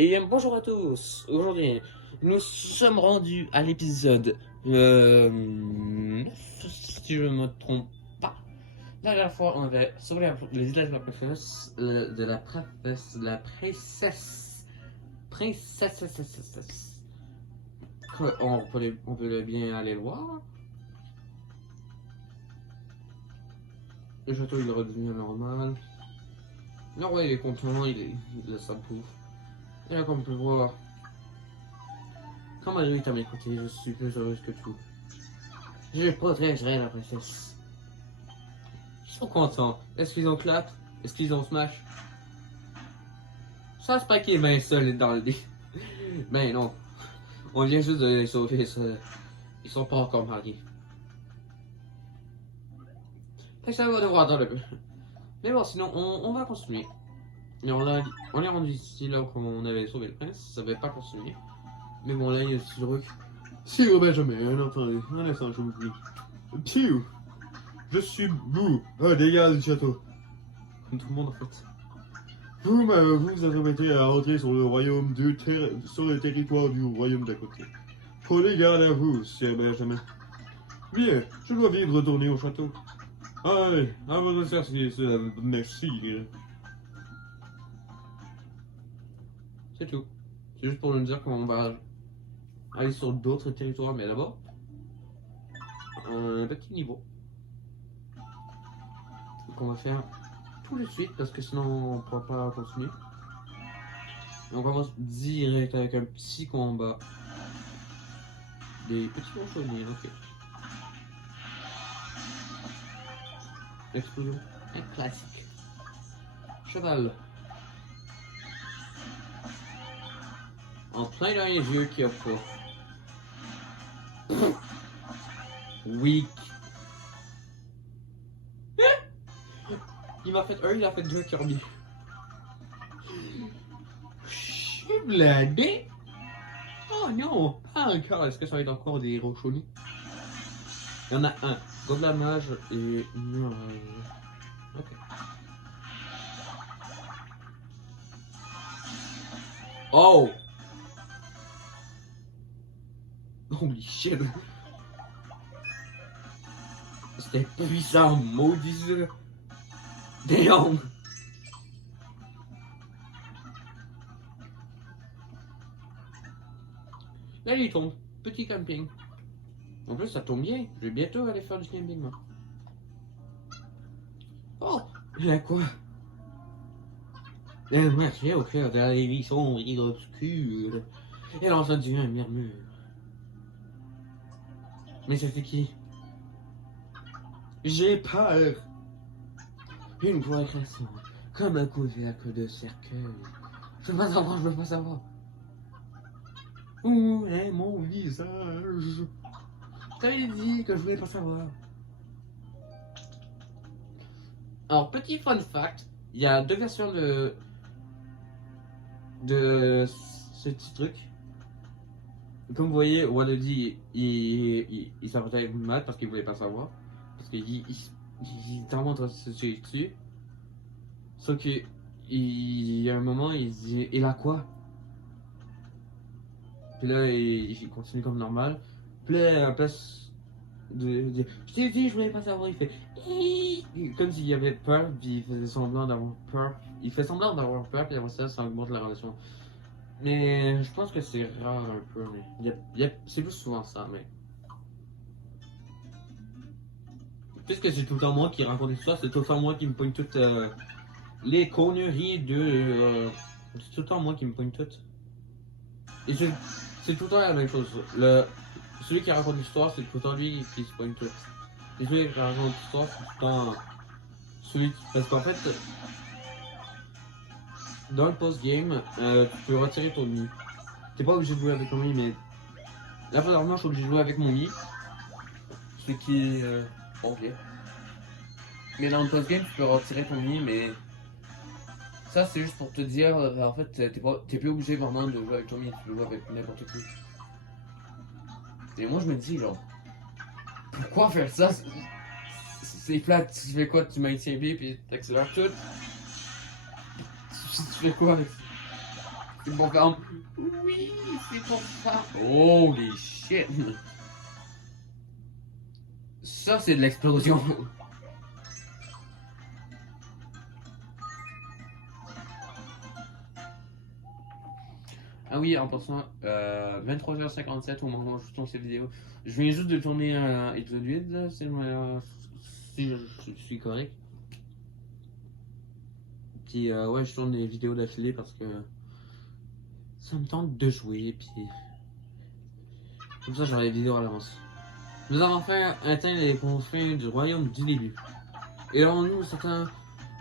Et bonjour à tous. Aujourd'hui, nous sommes rendus à l'épisode 9, si je ne me trompe pas. La dernière fois, on avait sauvé les états de la princesse, de la princesse. On peut bien aller le voir. Le château il est redevenu normal. Le roi il est content, il a sa bouffe. Et là, comme on peut voir, quand Mario est à mes côtés, je suis plus heureuse que tout. Je protégerai la princesse. Ils sont contents. Est-ce qu'ils ont clap? Est-ce qu'ils ont smash? Ça, c'est pas qu'il est bien solide dans le dé. Ben non. On vient juste de les sauver. Ils sont pas encore mariés. Fait que ça va devoir attendre un peu. Mais bon, sinon, on va continuer. Et on est rendu ici, là, où on avait sauvé le prince. Ça va pas continuer. Mais bon, là, il y a ce truc. Si Benjamin, attendez, un instant, je vous prie. Piou! Je suis vous, dégage du château. Comme tout le monde, en fait. Vous vous apprêtez à entrer sur le royaume sur le territoire du royaume d'à côté. Prenez garde à vous, Sir Benjamin. Bien, je dois vite retourner au château. Allez, à votre service, merci. C'est tout. C'est juste pour nous dire qu'on va aller sur d'autres territoires, mais d'abord, un petit niveau. Qu'on va faire tout de suite parce que sinon on ne pourra pas continuer. Et on commence direct avec un petit combat. Des petits ronchonniers, ok. Explosion, un classique. Cheval. En plein dans les yeux qu'il n'y a pas. Weak. Il m'a fait un, il a fait deux Kirby. Je suis blindé. Oh non, pas encore. Est-ce que ça va être encore des rochonniers? Il y en a un. Gobelin mage et nuage. Ok. Oh! Holy shit! C'était puissant, maudit jeu! Damn! Là, il tombe. Petit camping. En plus, ça tombe bien. Je vais bientôt aller faire du camping, moi. Oh! Il a quoi? Un marché au cœur de la vie sombre et obscure. Elle a entendu un murmure. Mais c'était qui? J'ai peur! Une voix récente, comme un couvercle de cercueil. Je veux pas savoir, je veux pas savoir. Où est mon visage? Je t'avais dit que je voulais pas savoir. Alors, petit fun fact, il y a deux versions de ce petit truc. Comme vous voyez, Waluigi, il s'apprêtait avec Matt parce qu'il voulait pas savoir. Parce qu'il était en train de se tuer dessus. Sauf que, il y a un moment, il se dit, il a quoi? Puis là, il continue comme normal. Puis là, à la place de dire, je t'ai dit, je voulais pas savoir, il fait, comme s'il avait peur, puis il faisait semblant d'avoir peur. Il fait semblant d'avoir peur, puis après ça augmente la relation. Mais je pense que c'est rare un peu, mais c'est plus souvent ça, mais. Puisque c'est tout le temps moi qui raconte l'histoire, c'est tout le temps moi qui me pogne toutes les conneries de. C'est tout le temps moi qui me pogne toutes. Et c'est tout le temps la même chose. Celui qui raconte l'histoire, c'est tout le temps lui qui se pogne toutes. Et celui qui raconte l'histoire, c'est tout le temps celui qui. Parce qu'en fait, dans le post-game, tu peux retirer ton Mi. T'es pas obligé de jouer avec ton Mi, mais. Là, premièrement, je suis obligé de jouer avec mon Mi. Ce qui est. Ok. Mais dans le post-game, tu peux retirer ton Mi, mais. Ça, c'est juste pour te dire, en fait, t'es plus obligé vraiment de jouer avec ton Mi, tu peux jouer avec n'importe qui. Et moi, je me dis, genre. Pourquoi faire ça? C'est flat, tu fais quoi? Tu maintiens B puis t'accélères tout? Tu fais quoi avec ça? C'est pour faire. Oui, c'est pour ça. Holy shit. Ça, c'est de l'explosion. Ah oui, en passant, 23h57 au moment où je tourne cette vidéo. Je viens juste de tourner un épisode 8, là, si je suis correct. Puis ouais, je tourne des vidéos d'affilée parce que ça me tente de jouer, puis comme ça j'aurai les vidéos à l'avance. Nous avons fait atteint les confins du royaume du début. Et là, nous s'attend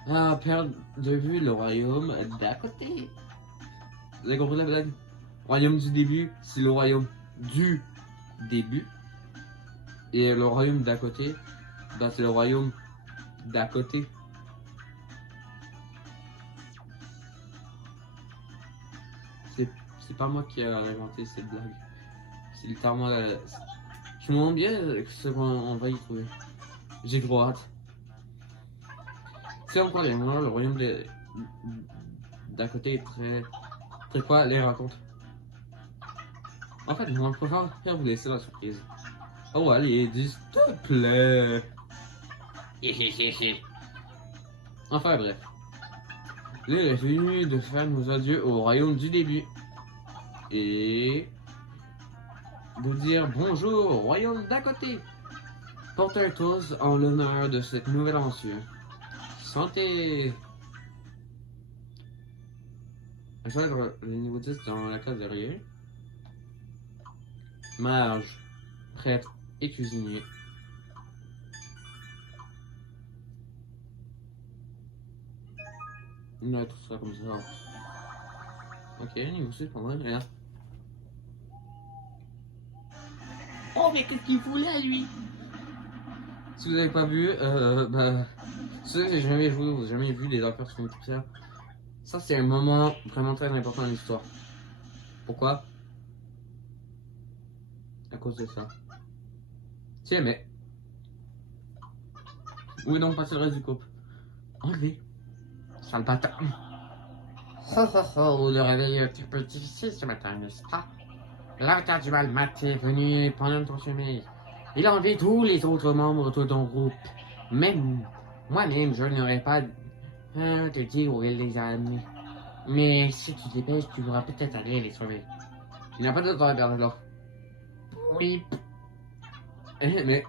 à perdre de vue le royaume d'à côté. Vous avez compris la blague? Royaume du début, c'est le royaume du début. Et le royaume d'à côté, bah, c'est le royaume d'à côté. C'est pas moi qui ai inventé cette blague. C'est littéralement la. Je me demande bien ce qu'on va y trouver. J'ai trop hâte. C'est encore les mots, le royaume d'à côté est très. Très quoi les raconte. En fait, moi je préfère vous laisser la surprise. Oh allez, dis s'il te plaît. Enfin bref. Il est venu de faire nos adieux au royaume du début. Et de dire bonjour au royaume d'à côté. Portez tous en l'honneur de cette nouvelle aventure. Santé! Je vais être le niveau 10 dans la case derrière. Mage, prêtre et cuisinier. Là, tout ça comme ça. Ok, niveau 6, pas mal, regarde. Oh, mais qu'est-ce qu'il fout là, lui? Si vous n'avez pas vu, bah, si vous n'avez jamais joué, vous n'avez jamais vu les affaires sur YouTube, ça c'est un moment vraiment très important dans l'histoire. Pourquoi? À cause de ça. Tiens, mais. Où est donc passé le reste du couple? Enlevé. Sale bâtard. Le réveil est un petit peu difficile ce matin, n'est-ce pas? L'avatar du mal mat est venu pendant ton sommeil. Il a enlevé tous les autres membres de ton groupe. Même moi-même, je n'aurais pas te dire où il les a amenés. Mais si tu te dépêches, tu pourras peut-être aller les sauver. Il n'y a pas de temps à perdre là. Oui. Mais.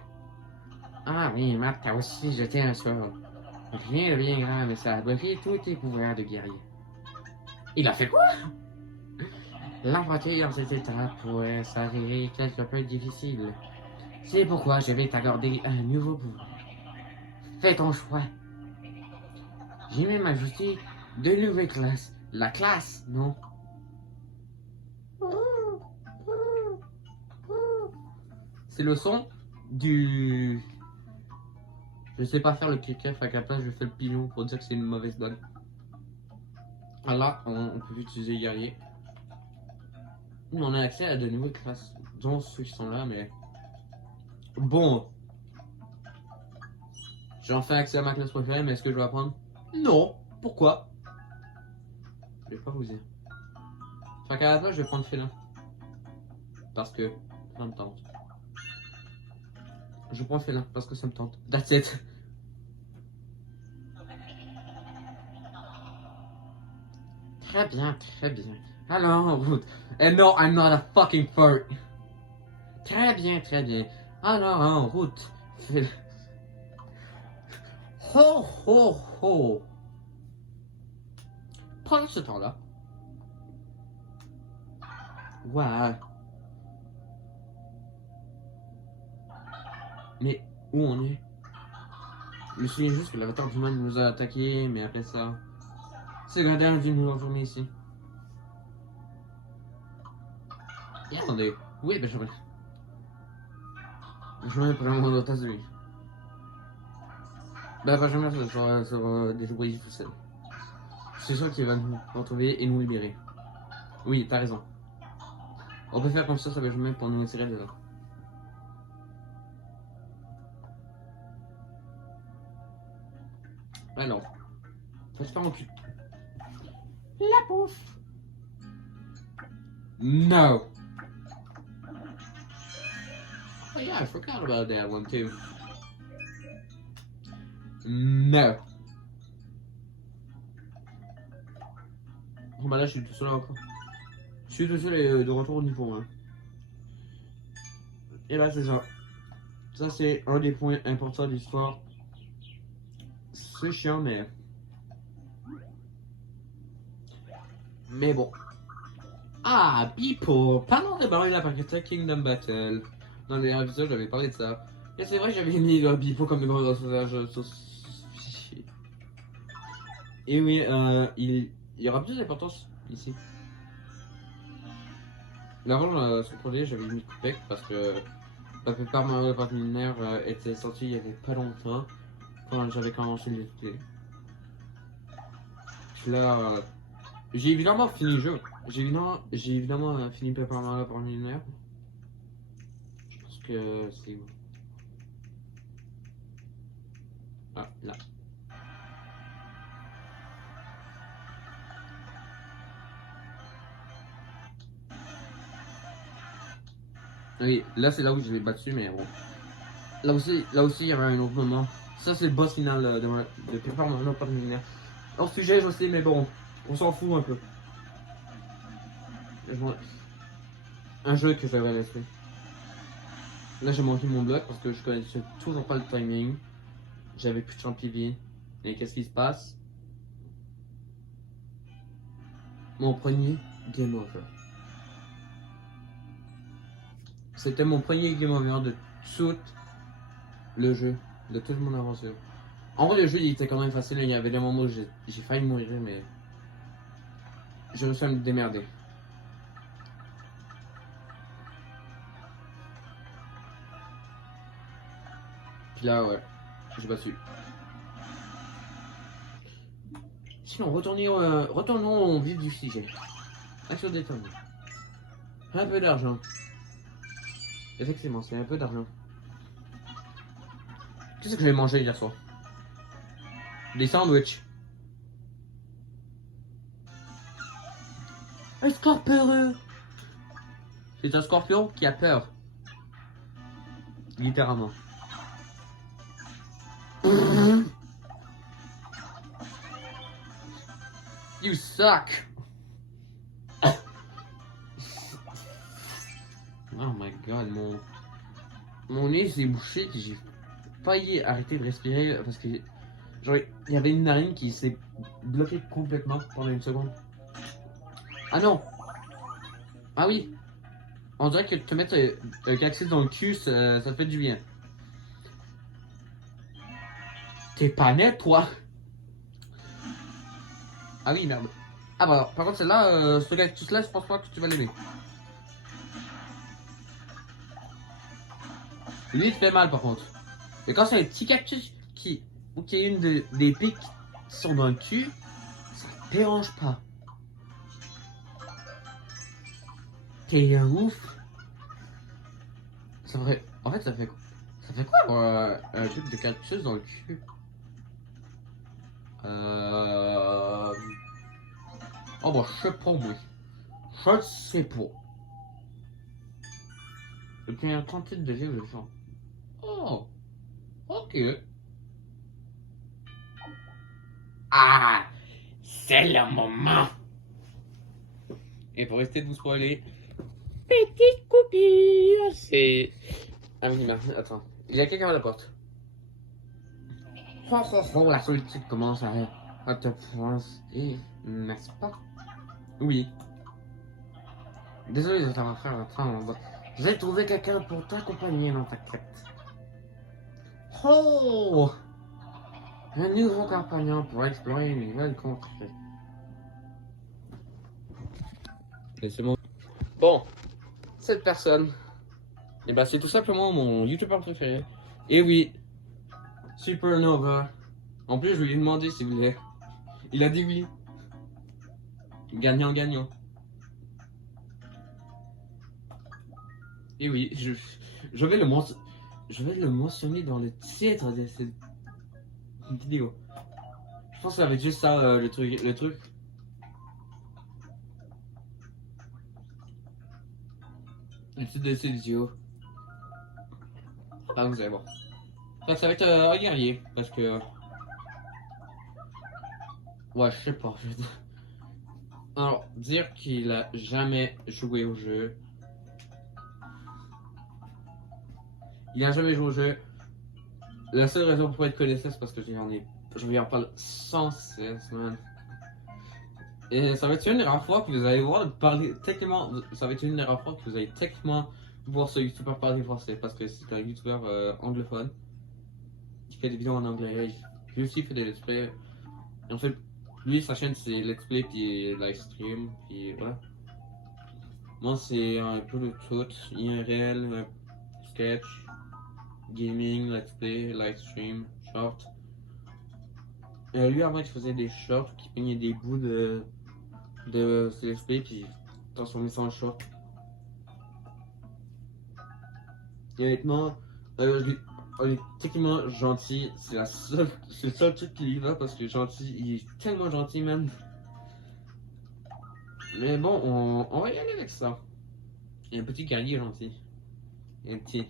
Ah oui, Matt a aussi jeté un sort. Rien de bien grave, mais ça a bloqué tous tes pouvoirs de guerrier. Il a fait quoi? L'emporter dans cet état pourrait s'avérer quelque peu difficile. C'est pourquoi je vais t'accorder un nouveau pouvoir. Fais ton choix. J'ai même ajouté de nouvelles classes. La classe, non? C'est le son du... Je sais pas faire le click-off, à la place je fais le pilon pour dire que c'est une mauvaise blague. Là, on peut utiliser guerrier. On a accès à de nouvelles classes, dont ceux qui sont là, mais... Bon. J'ai enfin accès à ma classe préférée, mais est-ce que je vais apprendre? Non. Pourquoi? Je vais pas vous dire. Fait qu'à la place, je vais prendre félin. Parce que ça me tente. Je prends félin parce que ça me tente. That's it. Très bien, très bien. Alors, en route. And no, I'm not a fucking fart. Très bien, très bien. Alors, en route. Ho, ho, ho. Pendant ce temps-là. Ouais. Mais où on est? Je me souviens juste que l'avatar du mal nous a attaqué, mais après ça. C'est le gardien venu nous enfermer ici. Et attendez. Oui, Benjamin. Benjamin prend mon otage de lui. Bah, Benjamin, ça va déjouer tout seul. C'est sûr qu'il va nous retrouver et nous libérer. Oui, t'as raison. On peut faire comme ça Benjamin pour nous tirer de là. Alors, faut se faire mon cul. La bouffe. No. Oh yeah, I forgot about that one too. No. Bon bah là je suis tout seul encore. Je suis tout seul et de retour au niveau 1. Et là c'est ça. Ça c'est un des points importants de l'histoire. C'est chiant mais... Mais bon. Ah, Beeple! Parlons de Mario la Parqueta Kingdom Battle. Dans les épisodes, j'avais parlé de ça. Et c'est vrai que j'avais mis Beeple comme le gros personnage. Et oui, il y aura plus d'importance ici. Avant, sur le projet, j'avais mis Coupec parce que la plupart de Mario Party Millénaire était sorti il y avait pas longtemps quand j'avais commencé les clés. Là, j'ai évidemment fini le jeu. J'ai évidemment fini Paper Mario Party Millénaire. Je pense que c'est où? Ah, là. Oui, là c'est là où je l'ai battu, mais bon. Là aussi, il y avait un autre moment. Ça, c'est le boss final de Paper Mario Party Millénaire. Hors sujet, je sais, mais bon, on s'en fout un peu. Un jeu que j'avais laissé. Là, j'ai manqué mon bloc parce que je connaissais toujours pas le timing. J'avais plus de champignons. Et qu'est-ce qui se passe? Mon premier game over. C'était mon premier game over de tout le jeu, de toute mon aventure. En vrai, le jeu il était quand même facile. Il y avait des moments où j'ai failli mourir, mais je me suis démerdé. Puis là, ouais, j'ai battu. Sinon, retournons au vif du sujet. Action détendue. Un peu d'argent. Effectivement, c'est un peu d'argent. Qu'est-ce que j'ai mangé hier soir? Des sandwichs. Un scorpion. C'est un scorpion qui a peur. Littéralement. You suck. Oh my god, mon nez s'est bouché et j'ai failli arrêter de respirer parce que genre, il y avait une narine qui s'est bloquée complètement pendant une seconde. Ah non. Ah oui. On dirait que te mettre un cactus dans le cul, ça te fait du bien. T'es pas net, toi. Ah oui, merde. Ah bah, par contre, celle-là, ce cactus-là, je pense pas que tu vas l'aimer. Lui, il te fait mal, par contre. Et quand c'est un petit cactus ou qui a une des pics qui sont dans le cul, ça te dérange pas. T'es un ouf. C'est vrai. En fait, ça fait quoi un truc de cactus dans le cul? Oh bah, je sais pas, moi. Je sais pas. Et puis, il y a un 38 de je sens. Oh, ok. Ah, c'est le moment. Et pour rester de vous spoiler, petite coupure, c'est... Ah oui, merde, attends. Il y a quelqu'un à la porte. Oh, la solitude commence à te froisser, n'est-ce pas? Oui. Désolé de t'avoir fait attendre. J'ai trouvé quelqu'un pour t'accompagner dans ta quête. Oh! Un nouveau compagnon pour explorer une nouvelle contrée. Laissez-moi. Bon, cette personne, et ben c'est tout simplement mon youtubeur préféré. Et oui, Supernova. En plus, je lui ai demandé s'il voulait. Il a dit oui. Gagnant-gagnant. Et oui, je vais le mentionner dans le titre de cette vidéo. Je pense que ça va être juste ça le truc. Le titre de cette vidéo. Ah, vous allez voir. Ça va être un guerrier, parce que... Ouais, je sais pas. Alors, dire qu'il a jamais joué au jeu. Il a jamais joué au jeu. La seule raison pour être connaisseur, c'est parce que je lui en parle sans cesse, man. Et ça va être une des rares fois que vous allez voir parler techniquement. Ça va être une des rares fois que vous allez techniquement voir ce youtubeur parler français, parce que c'est un youtubeur anglophone qui fait des vidéos en anglais. Lui aussi fait des let's play. En fait, lui sa chaîne c'est let's play puis live stream puis ouais. Moi c'est un peu de tout, IRL, sketch, gaming, let's play, live stream, short. Lui avant il faisait des shorts qui peignaient des bouts de ses let's play puis transformer ça en short. Et honnêtement, il est techniquement gentil, c'est le seul truc qui y va parce que gentil, il est tellement gentil même. Mais bon, on va y aller avec ça. Il y a un petit guerrier gentil. Il y a un petit.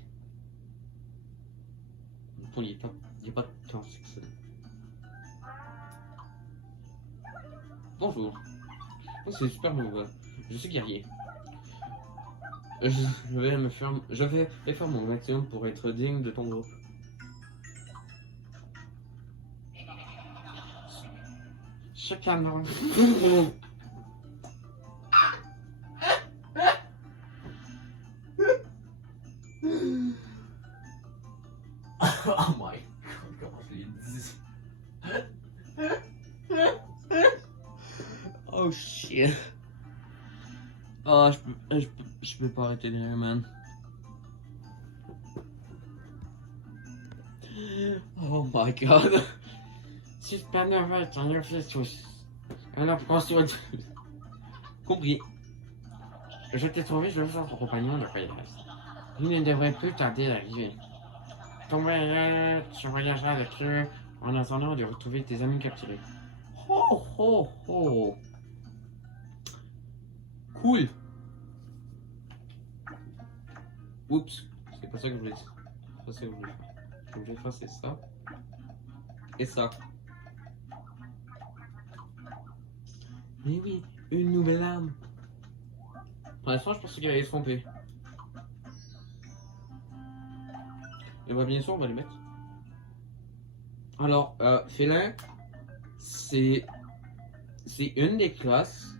Bon, il est pas tant succès. Bonjour. Oh, c'est super nouveau. Je suis guerrier. Je vais faire mon maximum pour être digne de ton groupe. Chacun. Oh my god, comment je l'ai dit? Oh shit. Oh, je peux pas arrêter de rire, man. Oh my god. Super nerveux, t'en as fait tous. Alors, pourquoi compris. Je t'ai trouvé, je veux être ton compagnon de voyage. Il ne devrait plus tarder d'arriver. Ton voyage, tu voyageras avec eux en attendant de retrouver tes amis capturés. Oh oh oh. Cool. Oups, c'est pas ça que je voulais dire. C'est pas ça que je voulais faire. Ce que je voulais faire, c'est ça. Et ça. Mais oui, une nouvelle arme. Pour l'instant, je pensais qu'il allait se tromper. Et bah, bien sûr, on va les mettre. Alors, félin, c'est une des classes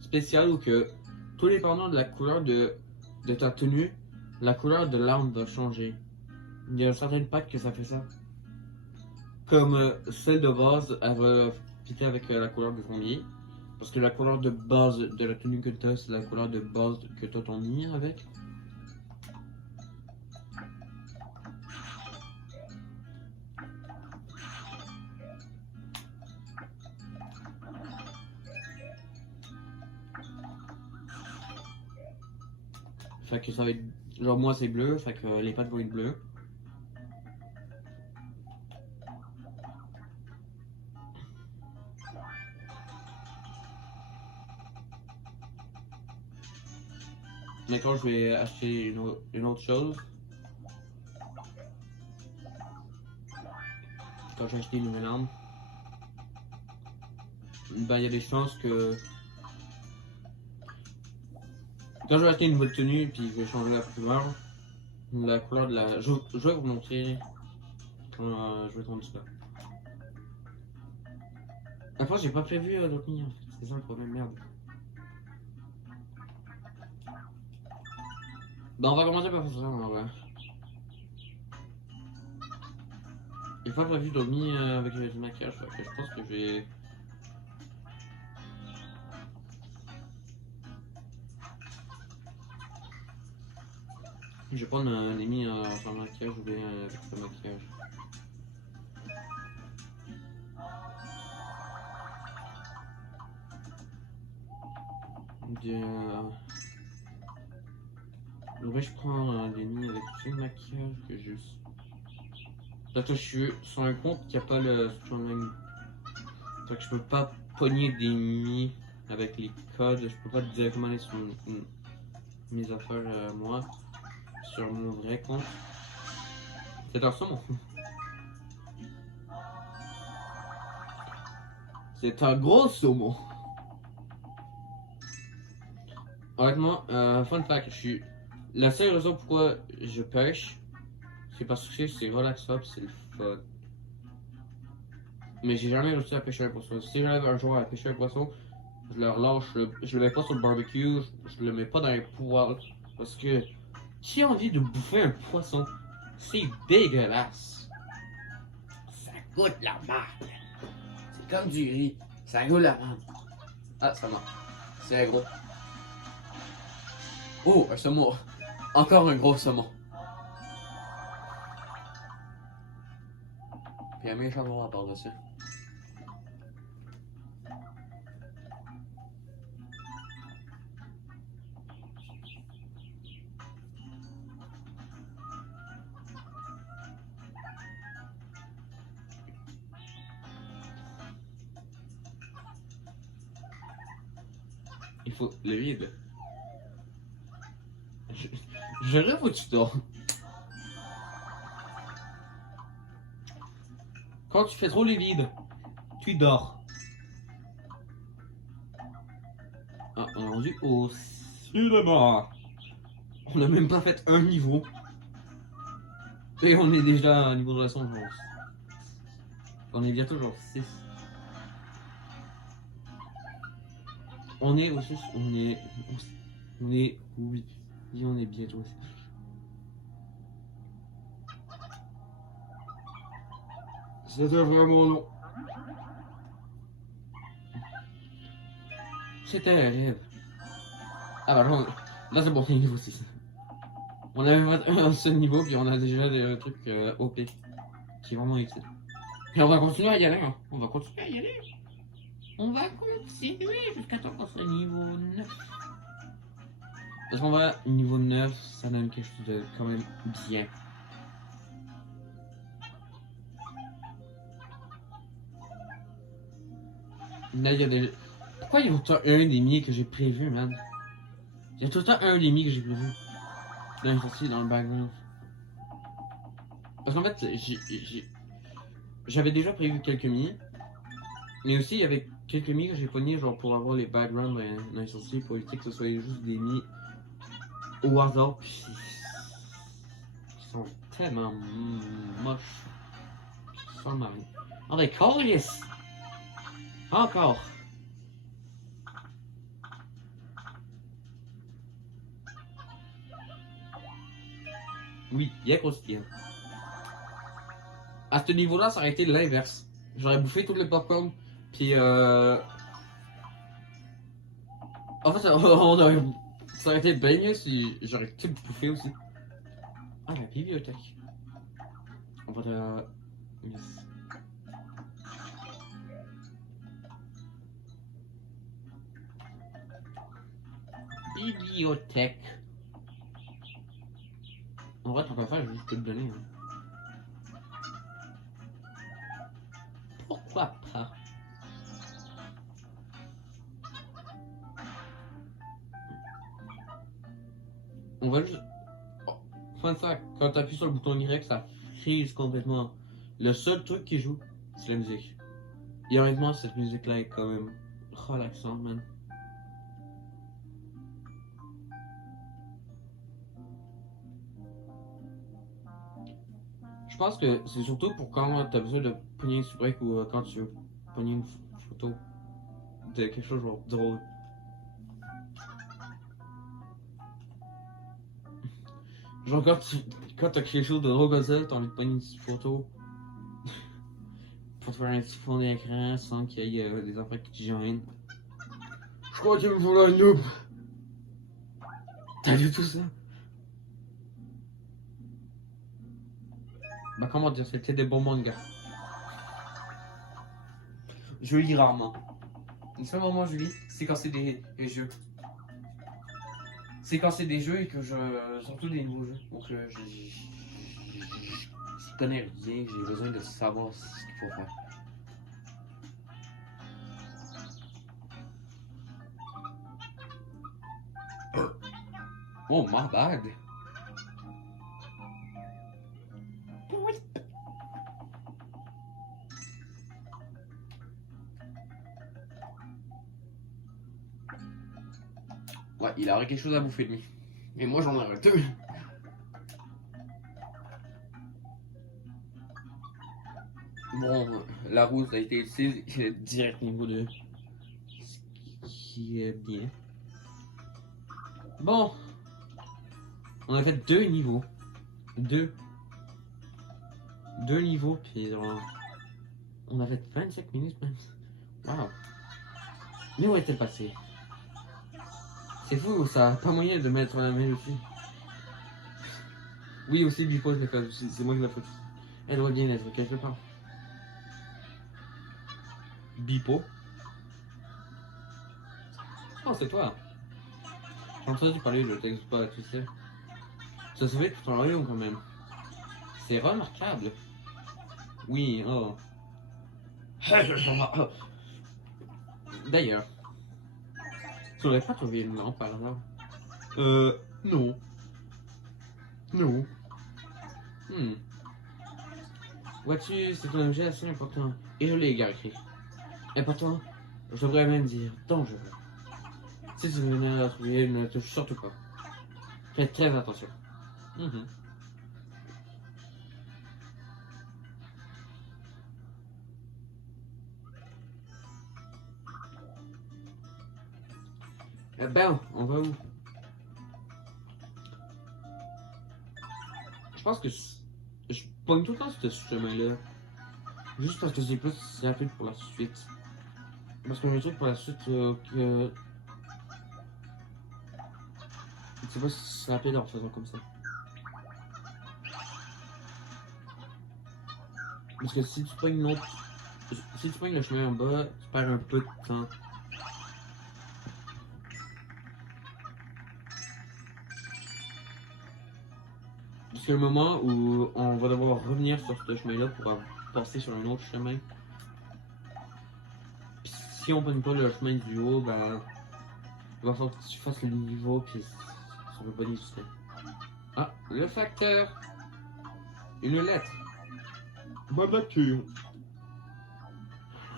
spéciales où que, tout dépendant de la couleur de ta tenue, la couleur de l'arme va changer. Il y a certaines packs que ça fait ça. Comme celle de base, elle va fitter avec la couleur de ton lit. Parce que la couleur de base de la tenue que tu as, c'est la couleur de base que tu as ton lit avec. Fait que ça va être. Genre, moi c'est bleu, fait que les pattes vont être bleues. Maintenant, je vais acheter une autre chose. Quand j'ai acheté une nouvelle arme, ben il y a des chances que. Quand je vais acheter une nouvelle tenue, puis je vais changer la couleur de la. Je vais vous montrer quand je vais tourner ça. Après, j'ai pas prévu d'autres nids en fait, c'est ça le problème, merde. Ben, on va commencer par faire ça en vrai. J'ai pas prévu dormir avec du maquillage, fait que je pense que je vais. Je vais prendre un ami sans maquillage ou bien avec le maquillage. Je prends des nuits avec tout le maquillage que juste. Parce que je suis sur un compte qui a pas le Strongman. Fait que je peux pas pogner des nuits avec les codes, je peux pas directement aller sur une. mes affaires, moi, sur mon vrai compte. C'est un saumon. C'est un gros saumon. Honnêtement, fun fact, la seule raison pourquoi je pêche, c'est parce que c'est relaxant pis c'est le fun. Mais j'ai jamais réussi à pêcher un poisson. Si j'arrive un jour à pêcher un poisson, je le relâche, je le mets pas sur le barbecue, je le mets pas dans les poêles. Parce que qui a envie de bouffer un poisson? C'est dégueulasse. Ça goûte la merde. C'est comme du riz. Ça goûte la merde. Ah, ça marche. C'est un gros. Oh, un saumon. Encore un gros saumon. Puis un méchant noir par-dessus. Il faut le vide. Je rêve où tu dors. Quand tu fais trop les vides, tu dors. Ah, on est rendu au cinéma. On a même pas fait un niveau. Et on est déjà à un niveau de leçon, genre. On est bientôt genre 6. On est au 6, on est 8. Et on est bientôt aussi. C'était vraiment long. C'était un rêve. Ah bah là c'est bon, c'est niveau 6. On avait fait un seul niveau, puis on a déjà des trucs OP. Qui est vraiment utile. Et on va continuer à y aller, hein. On va continuer à y aller. On va continuer jusqu'à temps qu'on soit niveau 9. Parce qu'on va niveau 9, ça donne quelque chose de quand même bien. Là, il y a des... Pourquoi il y a tout le temps un des ennemis que j'ai prévu, man? Il y a tout le temps un des ennemis que j'ai prévu. Là, ici, dans le background. Parce qu'en fait, j'avais déjà prévu quelques ennemis. Mais aussi, il y avait quelques ennemis que j'ai pognés genre pour avoir les backgrounds dans les sourcils pour éviter que ce soit juste des ennemis au hasard. Puis ils sont tellement moches. Ils sont marrants. Oh, des colis! Encore! Oui, il y a croustillant. À ce niveau-là, ça aurait été l'inverse. J'aurais bouffé tous les popcorn, puis en fait, ça aurait été bien mieux si j'aurais tout bouffé aussi. Ah, la bibliothèque. On va de... Yes. Bibliothèque. En vrai, tant qu'à faire, je vais juste te le donner. Hein. Pourquoi pas? On va juste... Oh, fun fact, quand tu appuies sur le bouton Y, ça freeze complètement. Le seul truc qui joue, c'est la musique. Et honnêtement, cette musique-là est quand même relaxante, man. Je pense que c'est surtout pour quand t'as besoin de pogner une break ou quand tu veux pogner une photo de quelque chose genre drôle. Genre quand t'as quelque chose de drôle comme ça, t'as envie de pogner une petite photo pour te faire un petit fond d'écran sans qu'il y ait des enfants qui te gênent. Je crois qu'il me faut un noob. T'as vu tout ça? Bah comment dire, c'était des bons mangas. Je lis rarement. Le seul moment où je lis, c'est quand c'est des jeux. C'est quand c'est des jeux et que je... Surtout des nouveaux jeux. Donc je connais rien, j'ai besoin de savoir ce qu'il faut faire. Oh, my bad. Ouais, il aurait quelque chose à bouffer, lui. Et moi, j'en aurais deux. Bon, la rousse a été utile direct niveau 2. Ce qui est bien. Bon. On a fait deux niveaux. Deux niveaux, puis on a fait 25 minutes même. Wow. Mais où était passé? C'est fou, ça a pas moyen de mettre la main aussi. Oui, aussi, Bipo, je l'ai fait aussi. C'est moi qui l'ai fait aussi. Elle doit bien être quelque part. Bipo? Oh, c'est toi. J'ai entendu parler de texte pas, tu sais. Ça se fait tout en royaume quand même. C'est remarquable. Oui, oh. D'ailleurs, tu aurais pas trouvé une lampe par hasard? Non. Non. Vois-tu, c'est un objet assez important. Et je l'ai égaré. Important, je devrais même dire dangereux. Si tu venais à la trouver, ne touche surtout pas. Fais très attention. Ben, on va où? Je pense que je pogne tout le temps ce chemin-là. Juste parce que c'est plus rapide pour la suite. Parce que j'ai un truc pour la suite que. C'est pas si rapide en faisant comme ça. Parce que si tu pognes l'autre. Si tu pognes le chemin en bas, tu perds un peu de temps. Parce le moment où on va devoir revenir sur ce chemin-là pour passer sur un autre chemin. Puis si on pogne pas le chemin du haut, ben. Il va falloir que tu fasses le niveau, puis ça va pas difficile. Ah, le facteur! Une lettre! Ma nature.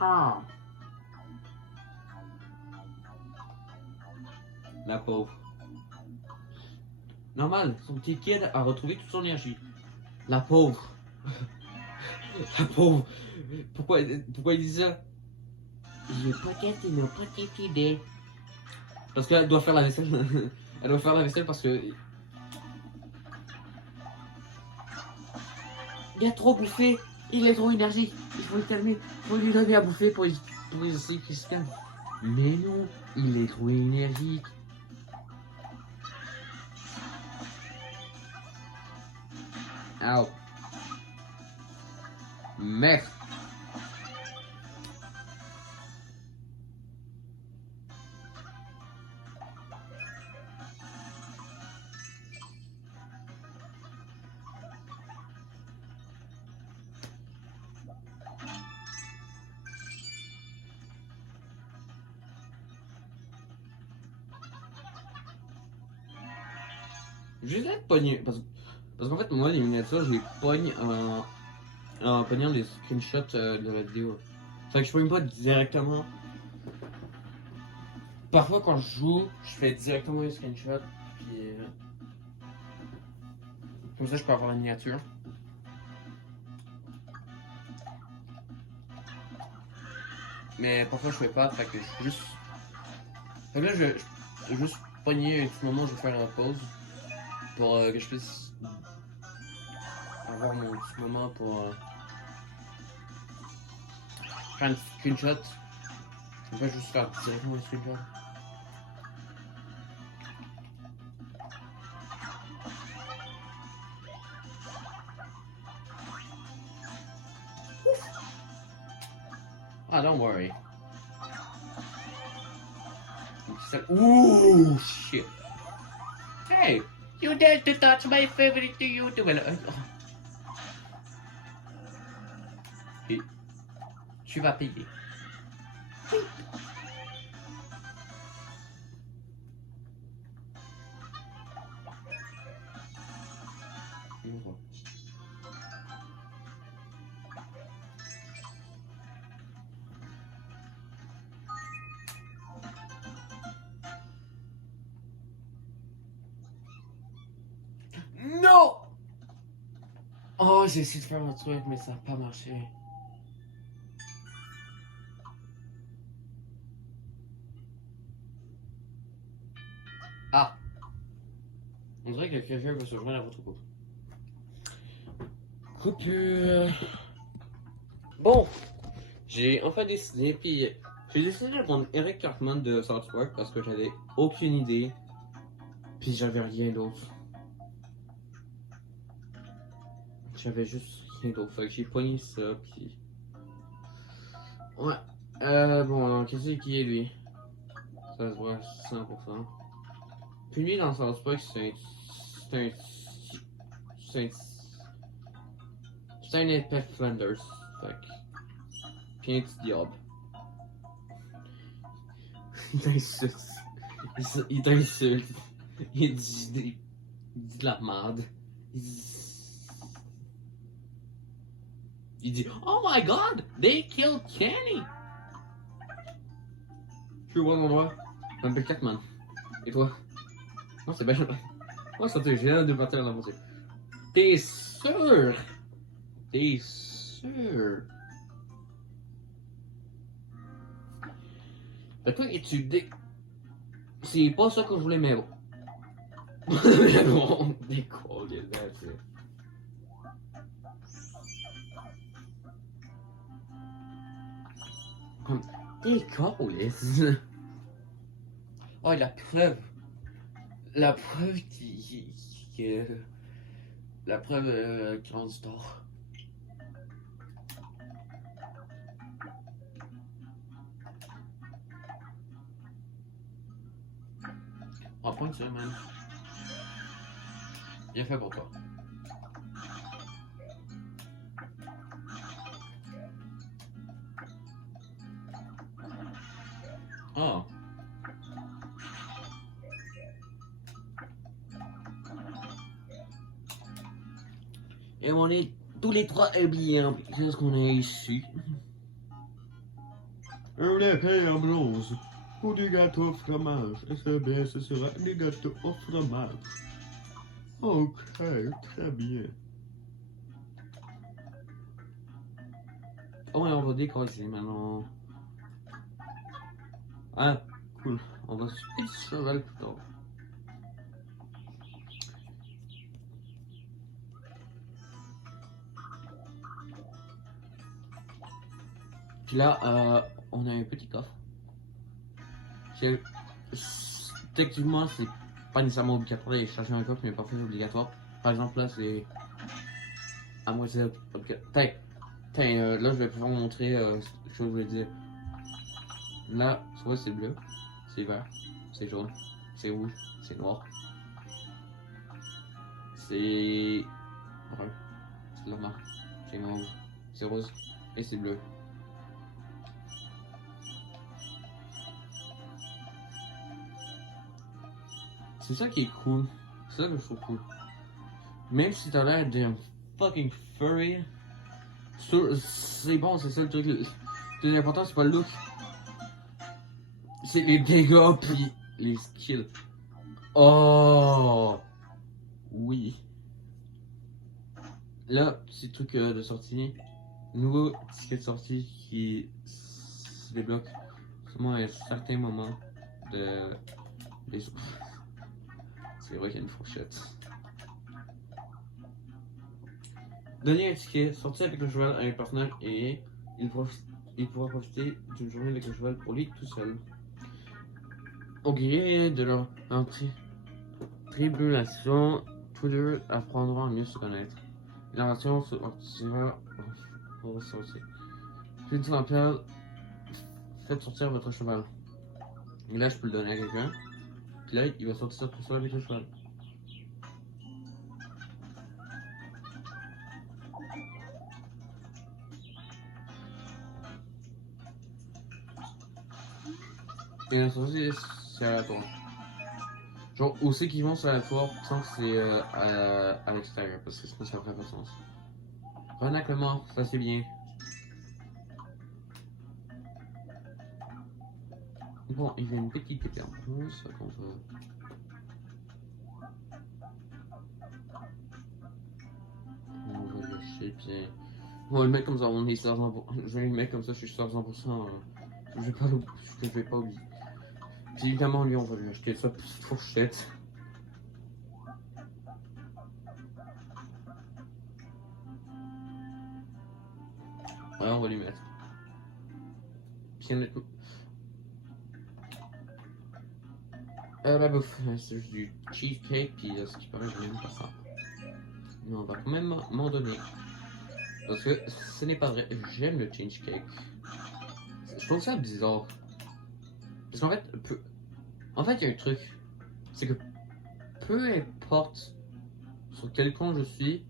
Ah! La pauvre. Normal, son petit kid a retrouvé toute son énergie. La pauvre. La pauvre. Pourquoi il dit ça? J'ai peut-être une petite idée. Parce qu'elle doit faire la vaisselle. Elle doit faire la vaisselle parce que. Il a trop bouffé. Il est trop énergique. Il faut le calmer. Il faut lui donner à bouffer pour essayer qu'il se calme. Mais non, il est trop énergique. Ow. Merde. Je vais être pogné. Parce qu'en fait, moi, les miniatures, je les pogne en pognant les screenshots de la vidéo. Fait que je pogne pas directement. Parfois, quand je joue, je fais directement les screenshots. Puis. Comme ça, je peux avoir la miniature. Mais parfois, je fais pas. Fait que je juste. Fait que là, je vais juste pogner un petit moment, je vais faire une pause. Pour que je puisse avoir mon petit moment pour faire un petit screenshot. Je vais pas juste faire directement un screenshot. Ah, don't worry. Ooh, shit. Hey, you dare to touch my favorite YouTuber. Et tu vas payer. livre. Non! Oh, j'ai essayé de faire un truc, mais ça n'a pas marché. Ah! On dirait que quelqu'un veut se joindre à votre couple. Coupure. Bon, j'ai enfin décidé, puis j'ai décidé de prendre Eric Cartman de South Park parce que j'avais aucune idée, puis j'avais rien d'autre. J'avais juste rien d'autre, fait que j'ai pogné ça, puis... Ouais, bon, qu'est-ce qui est lui? Ça se voit 100%. Puis lui, dans South Park, c'est un épais Flanders, fait que... Puis un petit diable. Il t'insulte. Il t'insulte. Il dit de la merde. Il dit Oh my god, they killed Kenny! Je suis au bon endroit. Je m'appelle Catman. Et toi? Non, c'est Benjamin. Oh, ça te gêne de partir à la moitié. T'es sûr? T'es sûr? Fait que toi, tu dis. C'est pas ça que je voulais, mais bon. Mais bon, décolle, là, c'est. Décolle, oh, la preuve. La preuve la preuve qui rend du tort. En point de ça, man. Bien fait pour toi. Oh. Et on est tous les trois habillés en qu'est-ce qu'on a ici? Un lapin en bronze. Ou des gâteaux au fromage. Et ça, bien, ce sera des gâteaux au fromage. Ok, très bien. Oh ouais, on va décoller maintenant. Ah, cool. On va se faire du cheval plus tard. Puis là, on a un petit coffre. Techniquement, c'est pas nécessairement obligatoire d'aller chercher un coffre, mais parfois c'est obligatoire. Par exemple, là, c'est à moitié obligatoire. Là, je vais pouvoir vous montrer ce que je voulais dire. Là, tu vois, c'est bleu, c'est vert, c'est jaune, c'est rouge, c'est noir. C'est brun, c'est normal, c'est mauve, c'est rose et c'est bleu. C'est ça qui est cool. C'est ça que je trouve cool. Même si t'as l'air d'un fucking furry, c'est bon, c'est ça le truc. Le plus important, c'est pas le look. C'est les dégâts pis les skills. Oh! Oui. Là, petit truc de sortie. Nouveau ticket de sortie qui se débloque seulement à un certain moment de. C'est vrai qu'il y a une fourchette. Donner un ticket, sortir avec le cheval à un partenaire et il pourra profiter d'une journée avec le cheval pour lui tout seul. Au gré de leur tribulation, tous deux apprendront à mieux se connaître. La relation se sortira pour ressortir. Puis tu l'appelles, faites sortir votre cheval. Et là, je peux le donner à quelqu'un. Puis là, il va sortir tout seul avec le cheval. Et la sortie, c'est aléatoire. Genre, aussi qu'ils vont sur la tour sans que c'est à l'extérieur, parce que sinon ça ferait pas de sens. Renac le mort, ça c'est bien. Bon, il y a une petite épée en plus, ça contre... On va le lâcher, puis... On va le mettre comme ça, on est sergent pour... Je vais le mettre comme ça, je suis sergent pour ça. Je vais pas l'oublier, je vais pas oublier. Puis évidemment, lui, on va lui acheter sa petite fourchette. Ouais, on va lui mettre. Puis honnêtement... La bouffe, c'est juste du cheesecake, puis ce qui paraît, je n'aime pas ça. Mais on va quand même m'en donner. Parce que ce n'est pas vrai, j'aime le cheesecake. Je trouve ça bizarre. Parce qu'en fait, il y a un truc. C'est que peu importe sur quel camp je suis,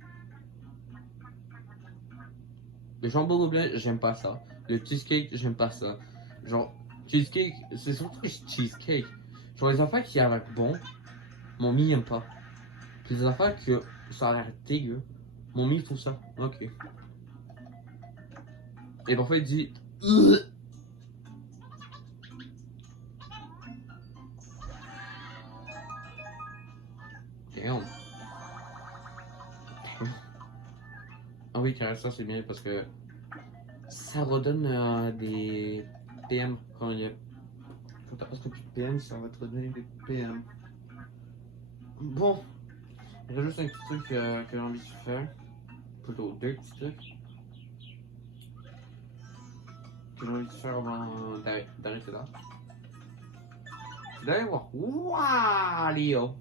le jambon au blé, j'aime pas ça. Le cheesecake, j'aime pas ça. Genre, cheesecake, c'est surtout les cheesecake. Genre, les affaires qui a l'air bon, mon mi aime pas. Puis les affaires que ça a l'air dégueu, mon mi trouve ça ok. Et parfois il dit Ugh! Damn. Ah oui, car ça c'est bien parce que ça redonne des PM quand il y a. Quand t'as presque plus de PM, ça va te redonner des PM. Bon, il y a juste un petit truc que j'ai envie de faire. Plutôt deux petits trucs. Que j'ai envie de faire avant d'arrêter là. C'est d'aller voir Wario.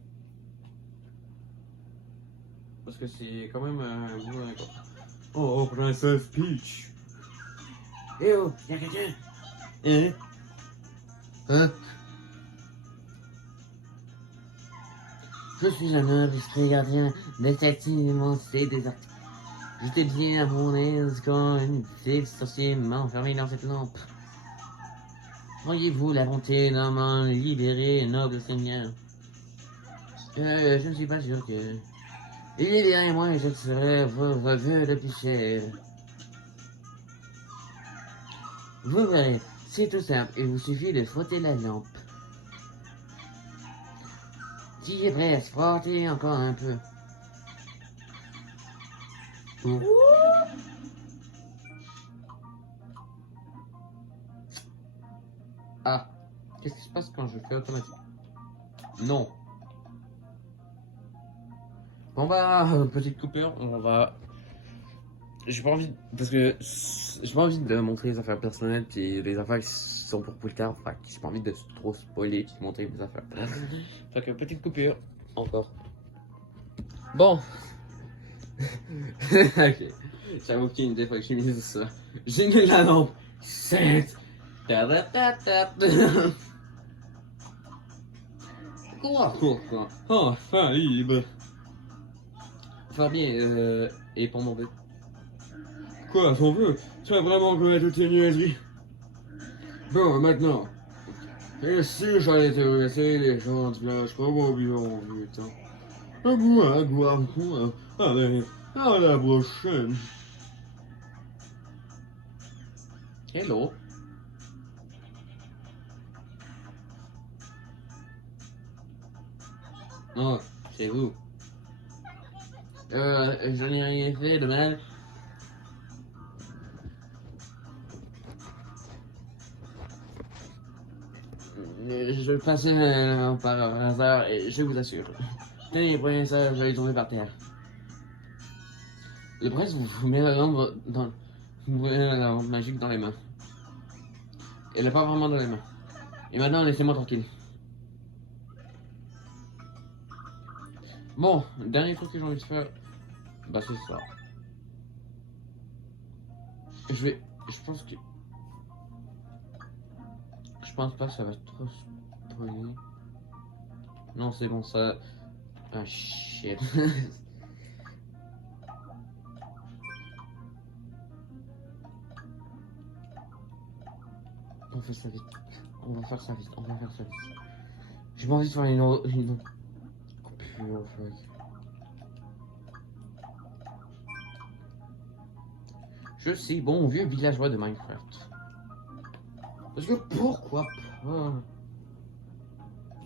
Parce que c'est quand même un bout important. Oh, Princesse Peach. Eh oh, y'a quelqu'un? Hein? Hein? Je suis un noble esprit gardien de cette immensité des arts. J'étais bien à mon aise quand une fille sorcière m'a enfermé dans cette lampe. Voyez-vous la bonté d'un m'en libérer, noble seigneur? Je ne suis pas sûr que... Libérez-moi et je serai votre vœu le plus cher. Vous verrez, c'est tout simple, il vous suffit de frotter la lampe. Qui est prêt à se frotter encore un peu? Ah, qu'est-ce qui se passe quand je fais automatique? Non. Bon bah, petite coupure, on va... J'ai pas envie, parce que j'ai pas envie de montrer les affaires personnelles puis les affaires qui sont pour plus tard, enfin, j'ai pas envie de trop spoiler puis de montrer mes affaires. Fait que petite coupure, encore. Bon. Ok. J'avais aucune idée, faut que j'ai mis ça. J'ai mis la lampe. 7. Quoi? Oh, faillible. Fabien, et pour mon but. Quoi, ton vœu? Tu as vraiment connu toutes tes niaiseries? Bon, maintenant. Et si j'allais te laisser les gens du village comme au bureau, putain. À boire. Allez, à la prochaine. Hello. Oh, c'est vous. Je n'ai rien fait de mal. Je passais par hasard et je vous assure. Tenez, prenez ça, je vais tomber par terre. Le prince vous met la lampe dans... Vous met la lampe magique dans les mains. Elle n'est pas vraiment dans les mains. Et maintenant, laissez-moi tranquille. Bon, le dernier truc que j'ai envie de faire, bah c'est ça. Je pense que... Je pense pas que ça va trop spoiler. Non, c'est bon, ça... Ah, shit. On fait ça vite. On va faire ça vite. J'ai pas envie de faire une autre... plus en fait. Je sais, bon vieux villageois de Minecraft. Parce que pourquoi pas?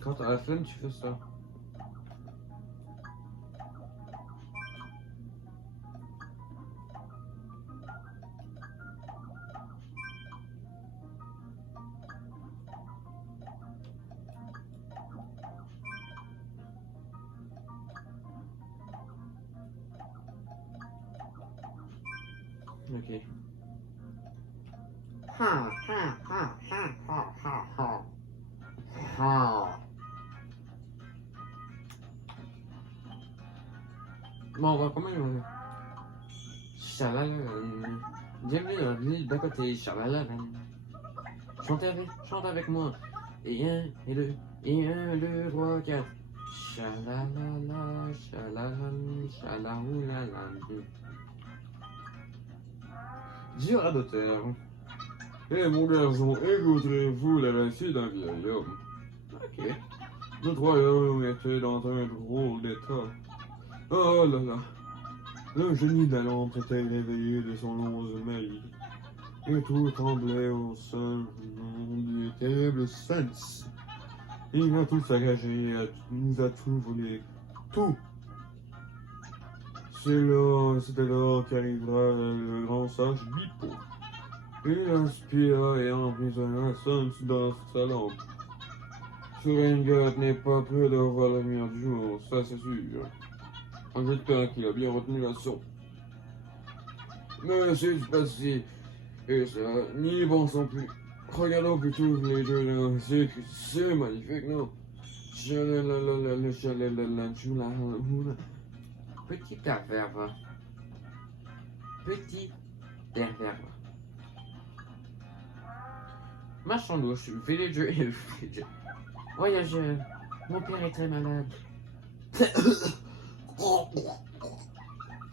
Quand t'as la flemme, tu fais ça. Ok. Ha ha ha ha ha ha ha. Ha. Bon, on va quand même. Chalalala. Bienvenue dans la ville d'à côté. Chalalala. Chante avec moi. Et un, et deux, deux, trois, quatre. Chalalala, chalalam, chalaoulalam. Dira d'auteur. Eh mon garçon, écouterez-vous la récit d'un vieil homme? Ok. Notre royaume était dans un drôle d'état. Oh là là. Le génie de la lampe était réveillé de son long sommeil. Et tout tremblait au sein du terrible Sphinx. Il a tout saccagé, nous a tout volé. Tout. C'était là qu'arrivera le grand sage Bippo. Il inspira et emprisonna Sans dans sa lampe. Surengat n'est pas prêt de voir la lumière du jour, ça c'est sûr. J'espère qu'il a bien retenu la leçon. Mais c'est passé, et ça, n'y pensons plus. Regardons plutôt les deux là, c'est magnifique, non? Petit pervers. Petit pervers. Marchandouche, villager et villager. Voyageur, mon père est très malade.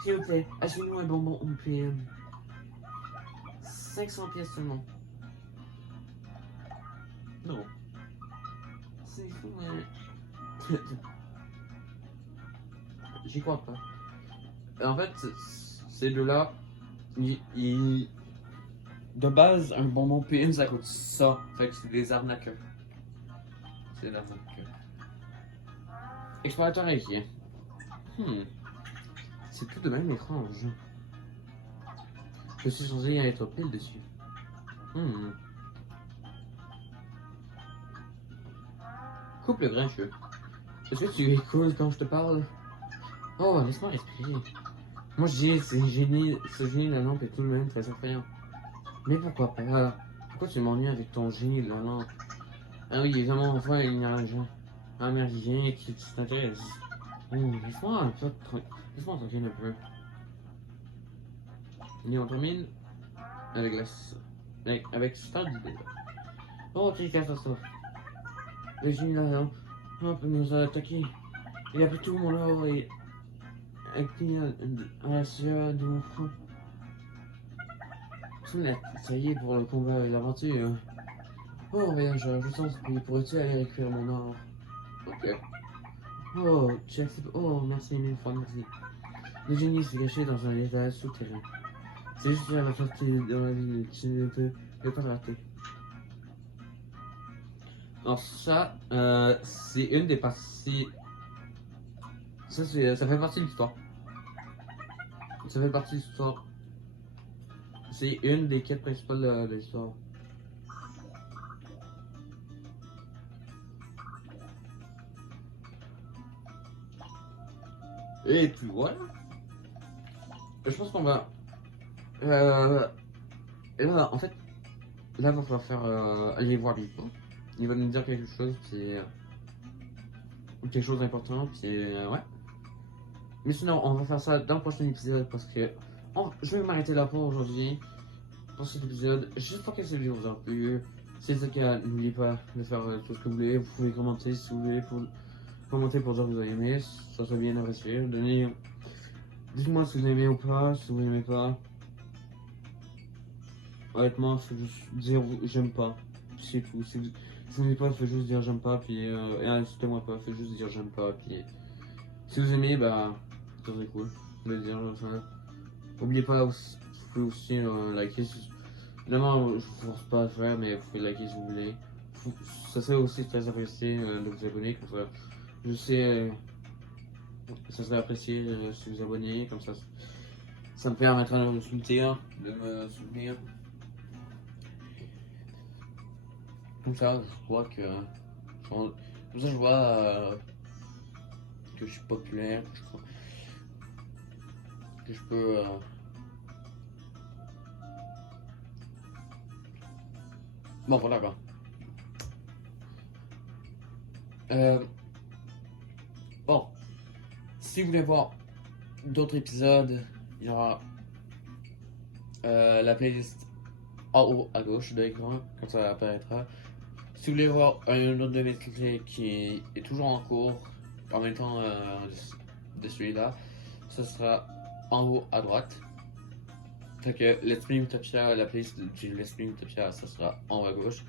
S'il vous plaît, achetez-nous un bonbon au PM. 500 pièces seulement. Non. C'est fou, mais... J'y crois pas. En fait, ces deux-là, de base, un bonbon PM, ça coûte ça. Fait que c'est des arnaqueurs. C'est des arnaqueurs. Explorateur inquiet. C'est tout de même étrange. Je suis censé être pile dessus. Couple grincheux. Est-ce que tu écoutes quand je te parle? Oh, laisse-moi respirer. Moi je dis, ce génie de la lampe est tout de même très effrayant. Mais pourquoi pas? Pourquoi tu m'ennuies avec ton génie de la lampe? Ah oui, évidemment, enfin, il y a un américain qui t'intéresse. Laisse-moi un peu, laisse-moi tranquille un peu. Et on termine avec avec Star d'idée. Oh, quelle catastrophe. Le génie de la lampe nous a attaqué. Il a pris tout mon or et acquis à la sueur de mon front. Sounette, ça y est pour le combat et l'aventure. Oh, voyageur, je sens que pourrais-tu aller récupérer mon or? Ok. Oh, tu acceptes. Oh, merci mille fois, merci. Le génie s'est caché dans un étage souterrain. C'est juste à la sortie dans la ville, tu ne peux pas le rater. Alors ça, c'est une des parties... Ça fait partie de l'histoire. Ça fait partie de l'histoire. C'est une des quêtes principales de l'histoire. Et puis voilà. Je pense qu'on va... et là, en fait, là, on va faire aller voir Bippo. Il va nous dire quelque chose, puis... quelque chose d'important, puis ouais. Mais sinon, on va faire ça dans le prochain épisode, parce que... je vais m'arrêter là pour aujourd'hui. Pour cet épisode. J'espère que cette vidéo vous a plu. Si c'est le cas, n'oubliez pas de faire tout ce que vous voulez. Vous pouvez commenter si vous voulez. Commenter pour dire que vous avez aimé. Ça serait bien apprécié. Dites-moi si vous aimez ou pas. Si vous n'aimez pas. Honnêtement, il faut juste dire j'aime pas. C'est tout. Si vous n'aimez pas, il faut juste dire j'aime pas. Puis insultez-moi pas. Il faut juste dire j'aime pas. Puis Si vous aimez, bah, ça serait cool de le dire comme ça. N'oubliez pas, vous pouvez aussi liker. Évidemment, je vous force pas à le faire, mais vous pouvez liker si vous voulez. Ça serait aussi très apprécié de vous abonner, comme ça. Je sais, ça serait apprécié si vous abonnez, comme ça. Ça me permettra de me soutenir, Comme ça, je vois que. Comme ça, je vois que je suis populaire, que je peux. Bon, voilà quoi. Bon, si vous voulez voir d'autres épisodes, il y aura la playlist en haut à gauche de l'écran, comme ça apparaîtra. Si vous voulez voir un autre de mes clips qui est toujours en cours, en même temps de celui-là, ce sera en haut à droite. Fait que Let's Play Utopia, la playlist du Let's Play Utopia, ça sera en haut à gauche.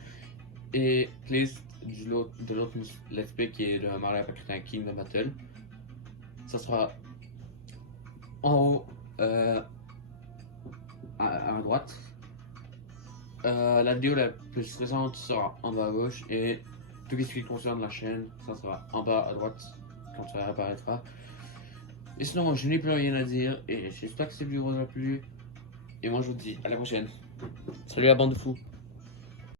Et playlist de l'autre Let's Play qui est de Mario Patrick Kingdom Battle, ça sera en haut à droite. La vidéo la plus récente sera en bas à gauche et tout ce qui concerne la chaîne, ça sera en bas à droite quand ça apparaîtra. Et sinon, je n'ai plus rien à dire et j'espère que cette vidéo vous a plu. Et moi, je vous dis à la prochaine. Salut la bande de fous.